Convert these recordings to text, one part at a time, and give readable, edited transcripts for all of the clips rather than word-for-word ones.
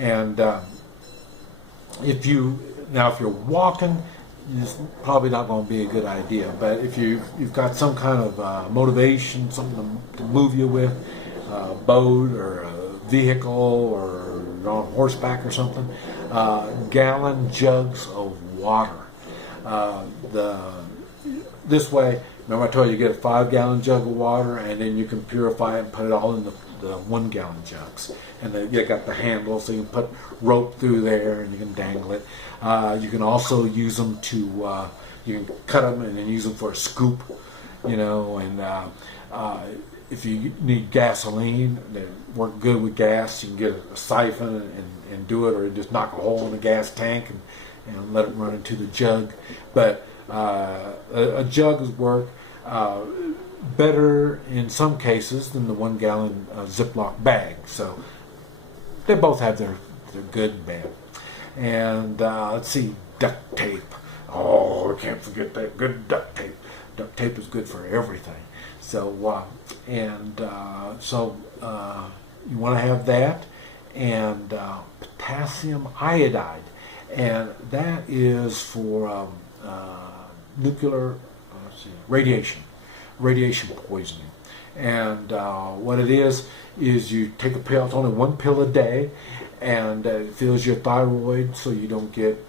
And if you're walking, it's probably not going to be a good idea. But if you've got some kind of motivation, something to move you with, a boat or a vehicle or on horseback or something, gallon jugs of water. This way, remember I told you get a 5-gallon jug of water, and then you can purify it and put it all in the 1-gallon jugs. And you got the handle, so you can put rope through there and you can dangle it. You can also use them to, you can cut them and then use them for a scoop, and if you need gasoline, they work good with gas. You can get a siphon and do it, or just knock a hole in the gas tank and let it run into the jug. But a jug work better in some cases than the 1-gallon Ziploc bag. So they both have their good and bad. And let's see, duct tape. Oh, I can't forget that good duct tape. Duct tape is good for everything. So you want to have that, and potassium iodide, and that is for nuclear radiation poisoning. And what it is you take a pill. It's only 1 pill a day, and it fills your thyroid so you don't get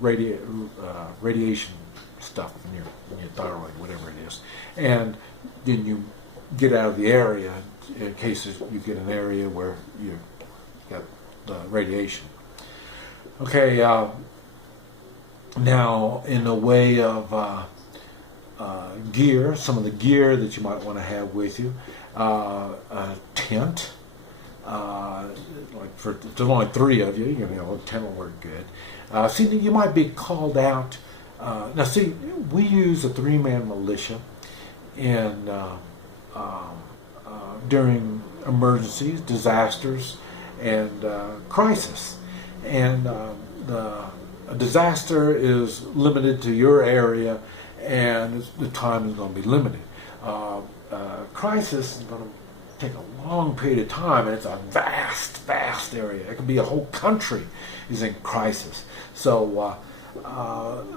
radiation stuff in your thyroid, whatever it is. And then you get out of the area in case you get an area where you got the radiation. Okay, now in the way of gear, some of the gear that you might want to have with you, a tent. If there's only 3 of you, a tent will work good. See, you might be called out. Now, see, we use a 3-man militia during emergencies, disasters, and crisis. And a disaster is limited to your area, and the time is going to be limited. Crisis is going to take a long period of time, and it's a vast area. It could be a whole country is in crisis. So,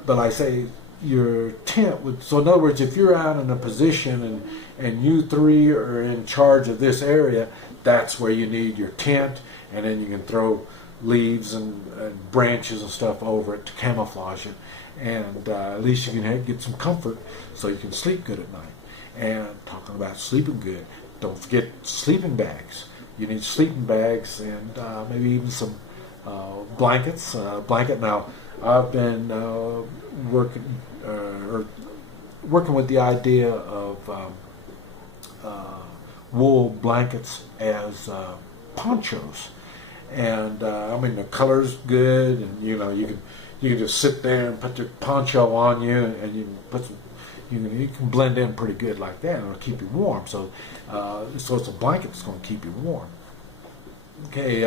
but I say your tent would. So in other words, if you're out in a position and you 3 are in charge of this area, that's where you need your tent, and then you can throw leaves and branches and stuff over it to camouflage it, and at least you can get some comfort so you can sleep good at night. And talking about sleeping good, don't forget sleeping bags. You need sleeping bags and maybe even some blankets. Blanket. Now, I've been working with the idea of wool blankets as ponchos, and the color's good, and you can just sit there and put your poncho on you, and you can put some. You can blend in pretty good like that, and it'll keep you warm. So it's a blanket that's going to keep you warm. Okay.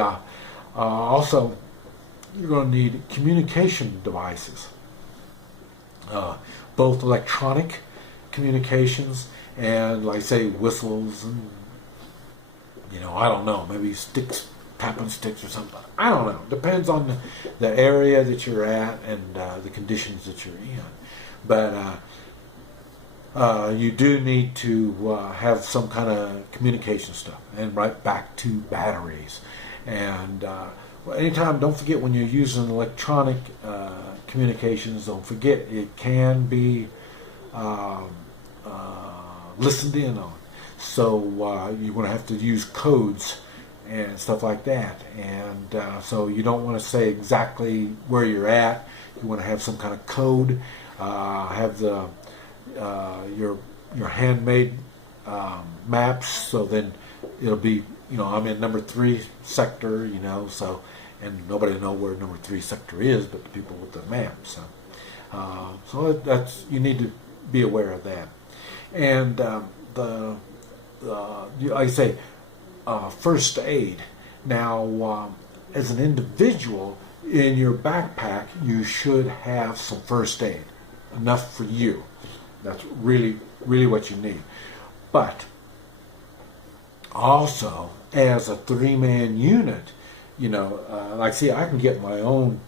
Also, you're going to need communication devices, both electronic communications and, like say, whistles and I don't know, maybe sticks, tapping sticks or something. I don't know. Depends on the area that you're at and the conditions that you're in. But you do need to have some kind of communication stuff, and right back to batteries. And anytime, don't forget when you're using electronic communications, don't forget it can be listened in on. So you're going to have to use codes and stuff like that. And so you don't want to say exactly where you're at. You want to have some kind of code. Have the your handmade maps, so then it'll be I'm in number 3 sector, so, and nobody will know where number 3 sector is but the people with the map. So that's, you need to be aware of that. And like I say, first aid. Now, as an individual, in your backpack you should have some first aid, enough for you. That's really what you need. But also, as a 3-man unit, Like, see, I can get my own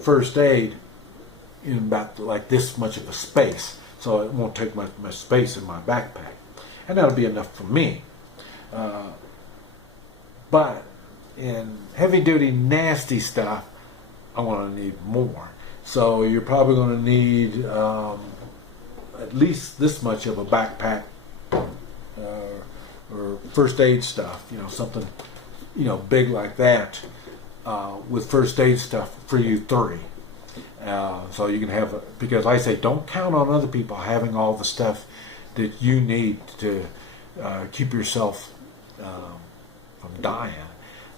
first aid in about like this much of a space, so it won't take much space in my backpack, and that'll be enough for me. But in heavy duty nasty stuff, I'm going to need more. So you're probably going to need at least this much of a backpack or first aid stuff, something big like that, with first aid stuff for you three. So you can have, because I say don't count on other people having all the stuff that you need to keep yourself from dying.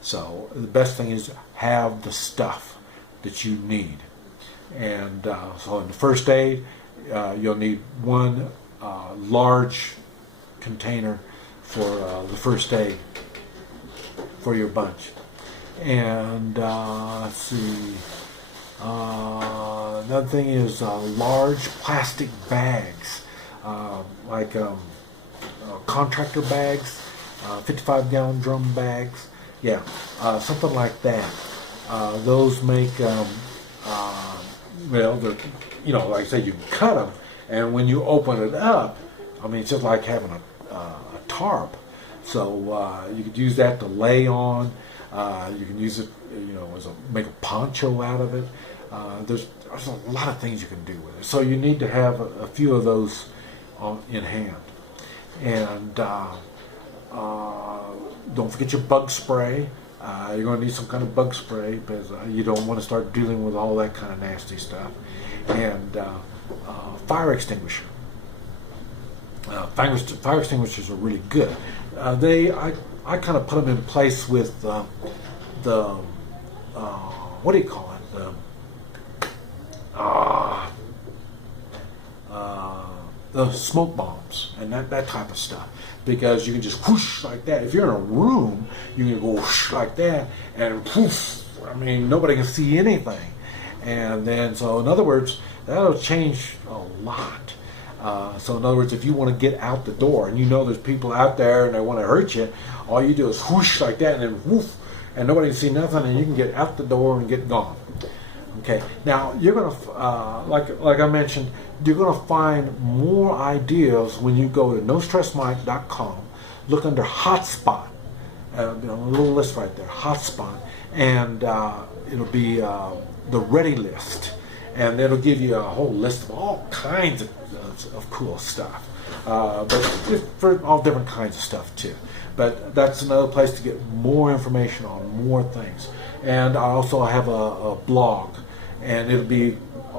So the best thing is have the stuff that you need. And so in the first aid, you'll need one large container for the first aid for your bunch. And let's see, another thing is large plastic bags, like contractor bags, 55-gallon drum bags, something like that. Those make they're, like I say, you can cut them, and when you open it up, it's just like having a tarp. So you could use that to lay on. You can use it, make a poncho out of it. There's a lot of things you can do with it. So you need to have a few of those in hand. And don't forget your bug spray. You're going to need some kind of bug spray, because you don't want to start dealing with all that kind of nasty stuff. And fire extinguisher. Fire extinguishers are really good. I kind of put them in place with the what do you call it? The smoke bombs and that type of stuff, because you can just whoosh like that. If you're in a room, you can go whoosh like that, and poof, nobody can see anything. And then, so in other words, that'll change a lot. So in other words, if you want to get out the door and there's people out there and they want to hurt you, all you do is whoosh like that, and then whoof, and nobody can see nothing, and you can get out the door and get gone. Okay, now you're going to, like I mentioned, you're going to find more ideas when you go to NoStressMike.com, look under Hotspot, a little list right there, Hotspot, and it'll be the ready list, and it'll give you a whole list of all kinds of cool stuff, but for all different kinds of stuff too. But that's another place to get more information on more things. And I also have a blog, and it'll be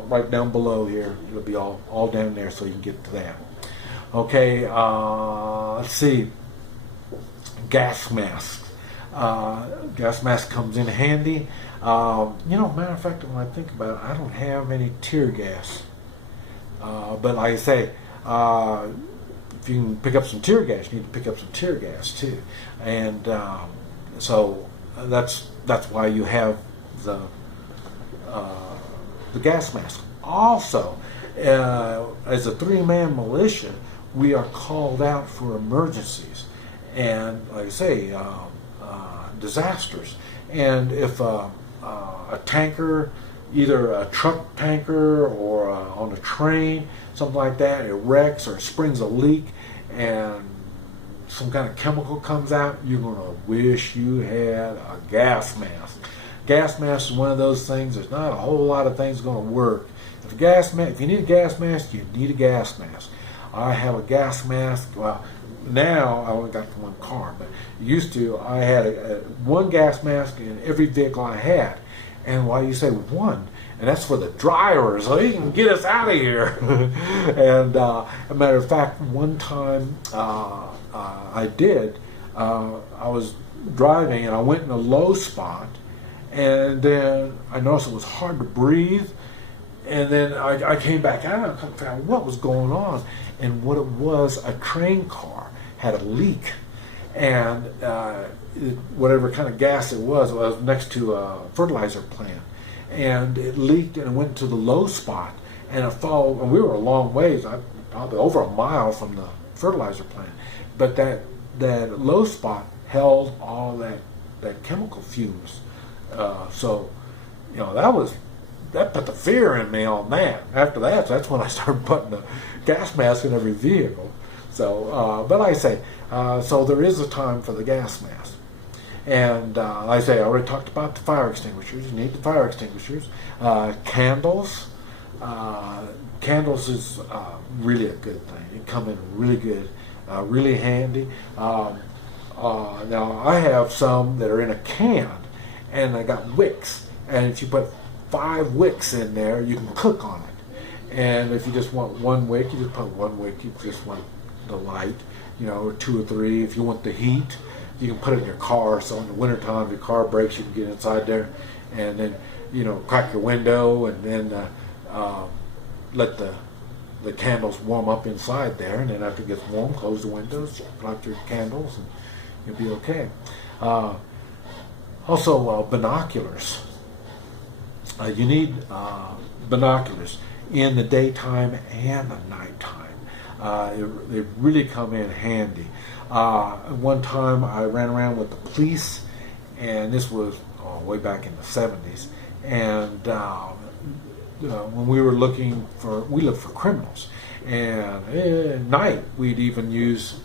right down below here. It'll be all down there, so you can get to that. Okay, let's see. Gas masks. Gas mask comes in handy. Matter of fact, when I think about it, I don't have any tear gas. But like I say, if you can pick up some tear gas, you need to pick up some tear gas too. And so that's why you have the gas mask. Also, as a three-man militia, we are called out for emergencies and, like I say, disasters. And if a tanker, either a truck tanker or on a train, something like that, it wrecks or springs a leak and some kind of chemical comes out, you're going to wish you had a gas mask. Gas mask is one of those things. There's not a whole lot of things going to work. If you need a gas mask, you need a gas mask. I have a gas mask. Well, now I only got one car, but used to I had one gas mask in every vehicle I had. And why you say one? And that's for the driver, so he can get us out of here. And a matter of fact, one time I was driving and I went in a low spot, and then I noticed it was hard to breathe. And then I came back out and found what was going on. And what it was, a train car had a leak. And whatever kind of gas it was next to a fertilizer plant. And it leaked and it went to the low spot. And it followed, and we were a long ways, probably over a mile from the fertilizer plant. But that low spot held all that that chemical fumes. So, that put the fear in me on that. After that, that's when I started putting a gas mask in every vehicle. So, but like I say, so there is a time for the gas mask. And like I say, I already talked about the fire extinguishers. You need the fire extinguishers. Candles. Candles is really a good thing. They come in really good, really handy. Now I have some that are in a can, and I got wicks. And if you put 5 wicks in there, you can cook on it. And if you just want 1 wick, you just put 1 wick. You just want the light, or 2 or 3. If you want the heat, you can put it in your car. So in the wintertime, if your car breaks, you can get inside there, and then crack your window, and then let the candles warm up inside there. And then after it gets warm, close the windows, put out your candles, and you'll be okay. Also, binoculars. You need binoculars in the daytime and the nighttime. They really come in handy. One time I ran around with the police, and this was way back in the 70s, and when we looked for criminals, and at night we'd even use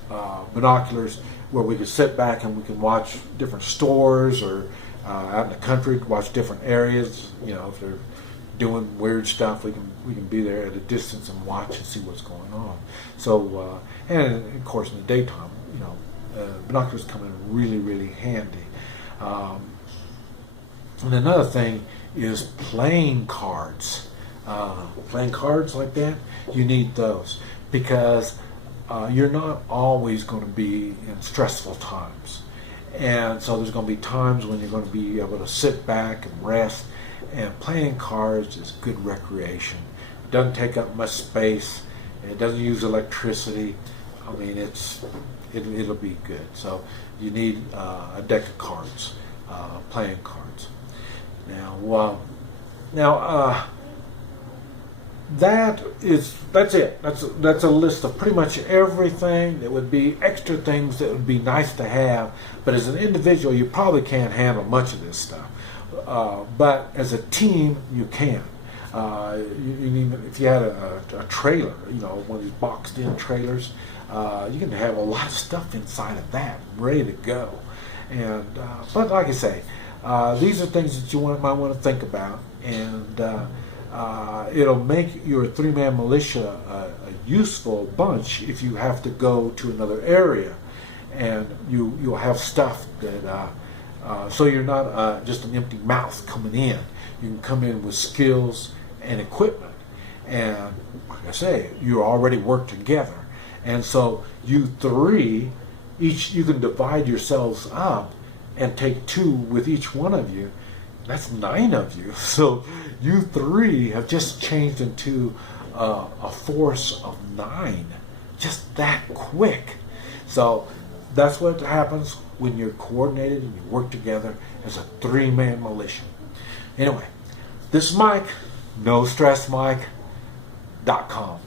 binoculars where we could sit back and we could watch different stores, or out in the country, watch different areas. If they're doing weird stuff, we can be there at a distance and watch and see what's going on. So, and of course in the daytime, binoculars come in really, really handy. And another thing is playing cards. Playing cards like that, you need those, because you're not always going to be in stressful times. And so there's going to be times when you're going to be able to sit back and rest, and playing cards is good recreation. It doesn't take up much space, and it doesn't use electricity. I mean, it'll be good. So you need a deck of cards, playing cards. Now, that's it. That's a list of pretty much everything that would be extra things that would be nice to have. But as an individual, you probably can't handle much of this stuff. But as a team, you can. If you had a trailer, one of these boxed-in trailers, you can have a lot of stuff inside of that, ready to go. And but like I say, these are things that you might want to think about, and it'll make your 3-man militia a useful bunch if you have to go to another area, and you'll have stuff that so you're not just an empty mouth coming in. You can come in with skills and equipment, and like I say, you already work together, and so you 3 you can divide yourselves up and take 2 with each one of you. That's 9 of you. So you 3 have just changed into a force of 9, just that quick. So that's what happens when you're coordinated and you work together as a 3-man militia. Anyway, this is Mike, NoStressMike.com.